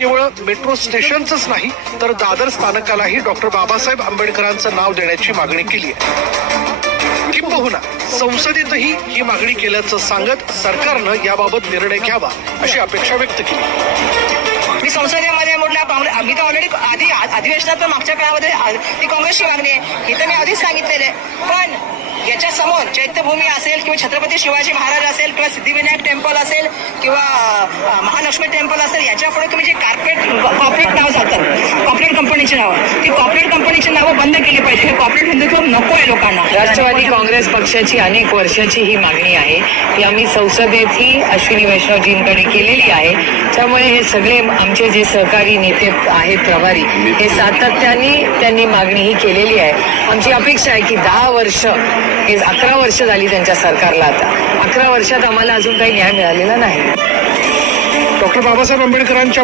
केवळ मेट्रो स्टेशनच नाही तर दादर स्थानकालाही डॉक्टर बाबासाहेब आंबेडकरांचं नाव देण्याची मागणी केली आहे. किंबहुना संसदेतही ही मागणी केल्याचं सांगत सरकारनं याबाबत निर्णय घ्यावा अशी अपेक्षा व्यक्त केली. मी संसदेमध्ये म्हटलं काँग्रेस मी तर ऑलरेडी आधी अधिवेशनात पण मागच्या काळामध्ये ती काँग्रेसची मागणी आहे हे तर मी आधीच सांगितलेलं आहे. पण याच्या समोर चैत्यभूमी असेल किंवा छत्रपती शिवाजी महाराज असेल किंवा सिद्धिविनायक टेम्पल असेल किंवा महालक्ष्मी टेम्पल असेल याच्या पुढे तुम्ही जे कॉर्पोरेट नाव जातात कॉर्पोरेट कंपनीची नावं ती कॉर्पोरेट कंपनीची नावं बंद केली पाहिजे. हे कॉर्पोरेट हिंदुत्व नको आहे लोकांना. राष्ट्रवादी काँग्रेस पक्षाची अनेक वर्षाची ही मागणी आहे ती आम्ही संसदेतही अश्विनी वैष्णवजींकडे केलेली आहे. त्यामुळे हे सगळे आमचे जे सहकारी नेते आहेत प्रभारी हे सातत्याने त्यांनी मागणी ही केलेली आहे. आमची अपेक्षा आहे की 10 वर्ष हे 11 वर्ष झाली त्यांच्या सरकारला. आता 11 वर्षात आम्हाला अजून काही न्याय मिळालेला नाही. डॉक्टर बाबासाहेब आंबेडकरांच्या